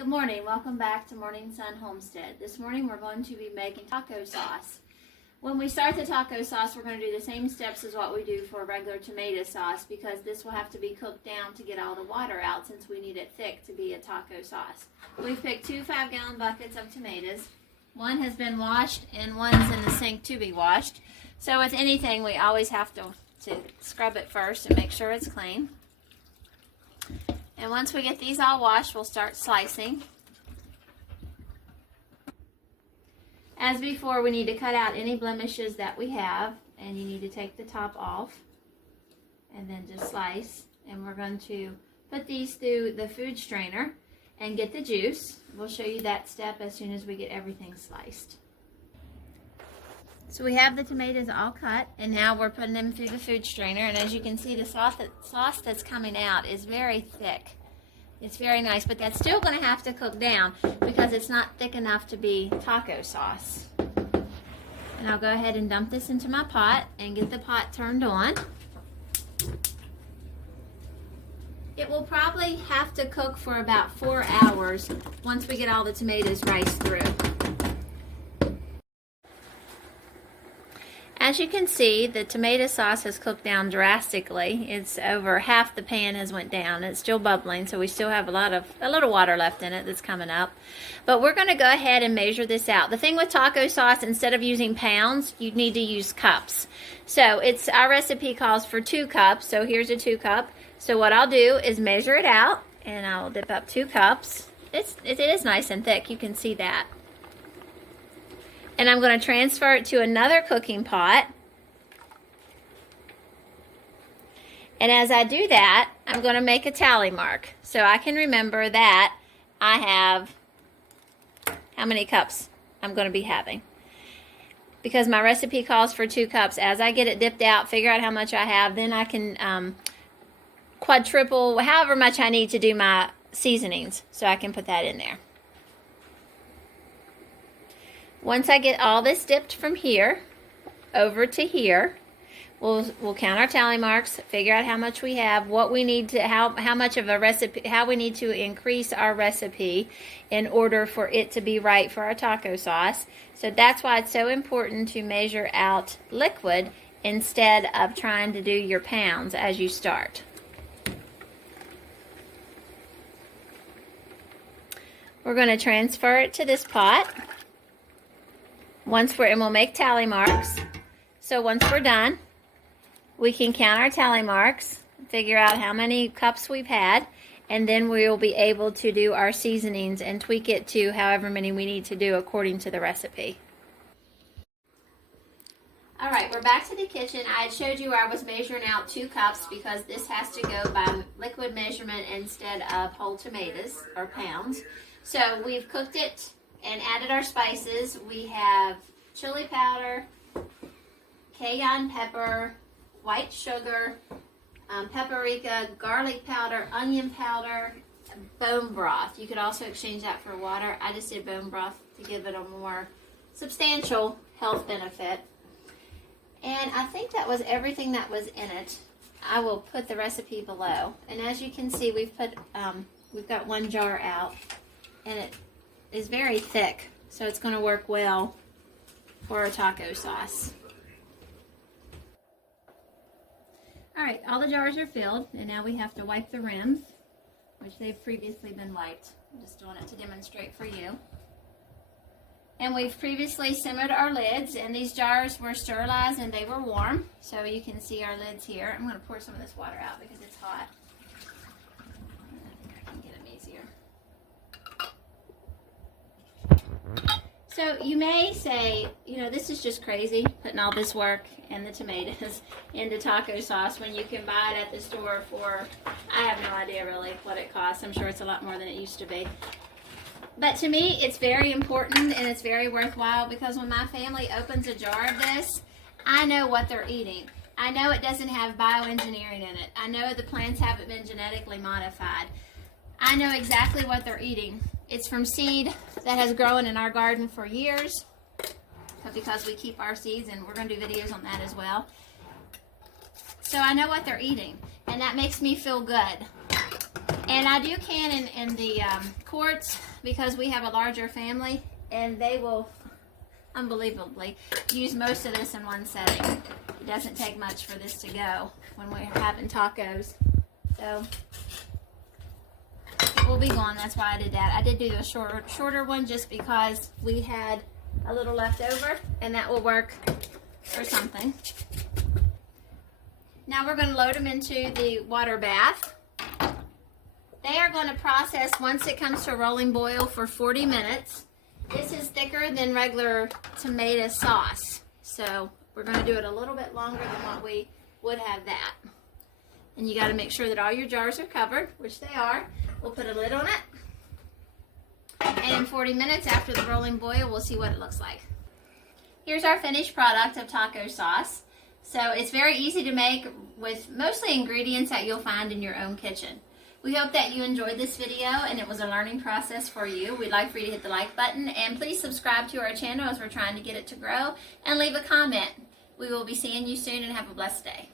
Good morning. Welcome back to Morning Sun Homestead. This morning we're going to be making taco sauce. When we start the taco sauce, we're going to do the same steps as what we do for regular tomato sauce because this will have to be cooked down to get all the water out since we need it thick to be a taco sauce. We've picked two 5-gallon buckets of tomatoes. One has been washed and one's in the sink to be washed. So with anything, we always have to scrub it first and make sure it's clean. And once we get these all washed, we'll start slicing. As before, we need to cut out any blemishes that we have, and you need to take the top off and then just slice. And we're going to put these through the food strainer and get the juice. We'll show you that step as soon as we get everything sliced. So we have the tomatoes all cut, and now we're putting them through the food strainer. And as you can see, the sauce that's coming out is very thick. It's very nice, but that's still going to have to cook down because it's not thick enough to be taco sauce. And I'll go ahead and dump this into my pot and get the pot turned on. It will probably have to cook for about 4 hours once we get all the tomatoes riced through. As you can see, the tomato sauce has cooked down drastically. It's over half the pan has went down. It's still bubbling, so we still have a little water left in it that's coming up. But we're going to go ahead and measure this out. The thing with taco sauce, instead of using pounds, you need to use cups. So our recipe calls for 2 cups. So here's a 2 cup. So what I'll do is measure it out, and I'll dip up 2 cups. It is nice and thick. You can see that. And I'm going to transfer it to another cooking pot. And as I do that, I'm going to make a tally mark so I can remember that I have how many cups I'm going to be having. Because my recipe calls for 2 cups. As I get it dipped out, figure out how much I have, then I can quadruple, however much I need to do my seasonings, so I can put that in there. Once I get all this dipped from here over to here, we'll count our tally marks, figure out how much we have, what we need to, how much of a recipe, how we need to increase our recipe in order for it to be right for our taco sauce. So that's why it's so important to measure out liquid instead of trying to do your pounds as you start. We're going to transfer it to this pot. And we'll make tally marks. So once we're done, we can count our tally marks, figure out how many cups we've had, and then we'll be able to do our seasonings and tweak it to however many we need to do according to the recipe. All right, we're back to the kitchen. I had showed you where I was measuring out 2 cups because this has to go by liquid measurement instead of whole tomatoes or pounds. So we've cooked it and added our spices. We have chili powder, cayenne pepper, white sugar, paprika, garlic powder, onion powder, bone broth. You could also exchange that for water. I just did bone broth to give it a more substantial health benefit. And I think that was everything that was in it. I will put the recipe below. And as you can see, we've got 1 jar out, and it is very thick, so it's going to work well for a taco sauce. Alright, all the jars are filled, and now we have to wipe the rims, which they've previously been wiped. I'm just doing it to demonstrate for you. And we've previously simmered our lids, and these jars were sterilized and they were warm, so you can see our lids here. I'm going to pour some of this water out because it's hot. I think I can get them easier. So you may say, you know, this is just crazy, putting all this work and the tomatoes into taco sauce when you can buy it at the store for, I have no idea really what it costs. I'm sure it's a lot more than it used to be. But to me, it's very important and it's very worthwhile because when my family opens a jar of this, I know what they're eating. I know it doesn't have bioengineering in it. I know the plants haven't been genetically modified. I know exactly what they're eating. It's from seed that has grown in our garden for years because we keep our seeds, and we're going to do videos on that as well. So I know what they're eating, and that makes me feel good. And I do can in the quarts because we have a larger family and they will unbelievably use most of this in one setting. It doesn't take much for this to go when we're having tacos. So it will be gone. That's why I did that. I did do a shorter one just because we had a little left over, and that will work for something. Now we're going to load them into the water bath. They are going to process once it comes to a rolling boil for 40 minutes. This is thicker than regular tomato sauce, so we're going to do it a little bit longer than what we would have that. And you got to make sure that all your jars are covered, which they are. We'll put a lid on it. And in 40 minutes after the rolling boil, we'll see what it looks like. Here's our finished product of taco sauce. So it's very easy to make with mostly ingredients that you'll find in your own kitchen. We hope that you enjoyed this video and it was a learning process for you. We'd like for you to hit the like button and please subscribe to our channel as we're trying to get it to grow, and leave a comment. We will be seeing you soon and have a blessed day.